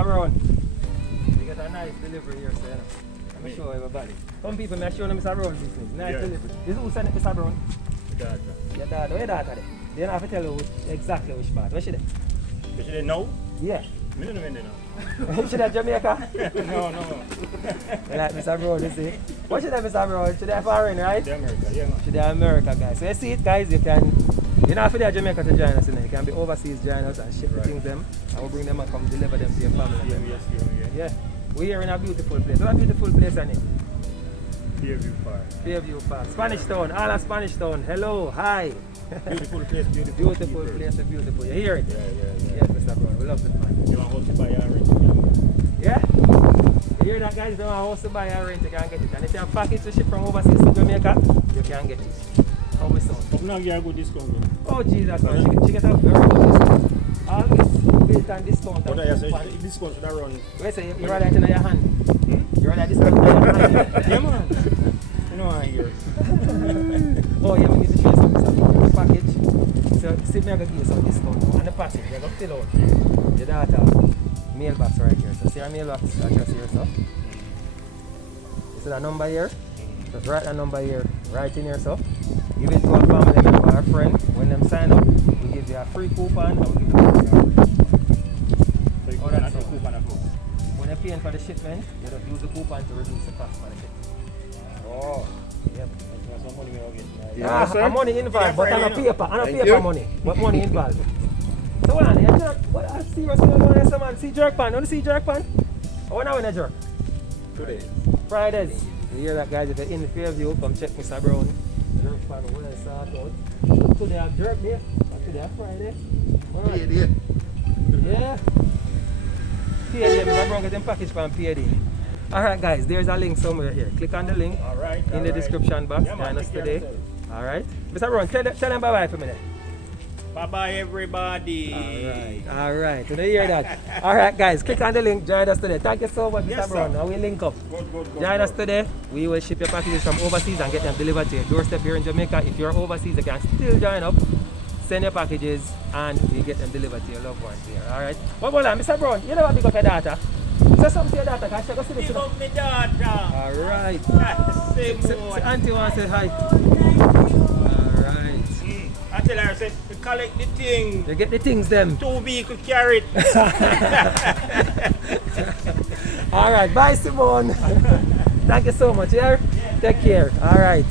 Mr. Brown. We get a nice delivery here, so I'm going to show everybody. Some people may show them Mr. Brown's business. Nice delivery. This is who sent it, Mr. Brown? Your daughter. Your daughter. Where your daughter there? They don't have to tell you exactly which part. Where she there? But she didn't know? Yeah. Me don't know. She there Jamaica? No. Like Mr. Brown, you see? What should I Mr. Brown? She there foreign, right? The America, yeah, man. She there America, guys. So you see it, guys, you can... You don't have to be Jamaica to join us, you know. You can be overseas, join us and ship the things them. And we'll bring them and come deliver them to your family. Yeah. We're here in a beautiful place. What a beautiful place, isn't it? Fairview Park. Fairview Park. Spanish Town. All of Spanish Town. Hello. Hi. Beautiful place, beautiful. Beautiful place, beautiful. You hear it? Yeah. Yes, Mr. Brown. We love it, man. You want house to buy a rent? Yeah? You hear that, guys? Don't want a house to buy or rent, you can get it. And if you have a package to ship from overseas to Jamaica, you can get it. How much sound? But now you have a good discount. Oh, Jesus, man. She get a very good discount. Always built on discount. But I say discount should have run. Wait, so you write that in your hand? You write that discount in your hand? Yeah, man. You know I hear. Oh, yeah, we need to show you some package. So, see, me I give you some discount. And the package, you're going to fill out your data mailbox right here. So, see our mailbox address here, so. You see that number here? Just write that number here, right in here, so. Give it to a family member or a friend. When them sign up, we give you a free coupon and we give you a free card. So you can have a coupon at home. When you're paying for the shipment, you just use the coupon to reduce the cost for the shipment. Oh. Yep. That's some money we all get. Yeah, money involved, but on a paper money, but money involved. So what on you jerk? What I see what's going on there, man? See jerk pan? You see jerk pan? Oh, when are we in a jerk? Today. Fridays. You hear that, guys? If you're in the Fairview, come check Mr. Brown. Jerk pan, well sort out. Today I have jerk day, and today I have Friday. Alright. Yeah. PAD, Mr. Brown get them package from PAD. Alright, guys, there's a link somewhere here. Click on the link in the description box. Join us today. Alright. Mr. Brown, tell them bye-bye for a minute. Bye-bye, everybody. Alright. Did you hear that? Alright, guys, click on the link. Join us today. Thank you so much, Mr. Yes, Brown. sir. Now we link up. Good. Join us today. We will ship your packages from overseas and get them delivered to your doorstep here in Jamaica. If you're overseas, you can still join up. Send your packages and we get them delivered to your loved ones here. Alright. What about that, Mr. Brown? You never pick up your data. Say something to your daughter, can she go see this? Pick up my daughter. Alright. Say So more. auntie wants to say hi. Alright. I tell her, I say, we collect the thing. You get the things them. 2 vehicle carry it. Alright, bye Simone. Thank you so much, yeah? Take care. Alright.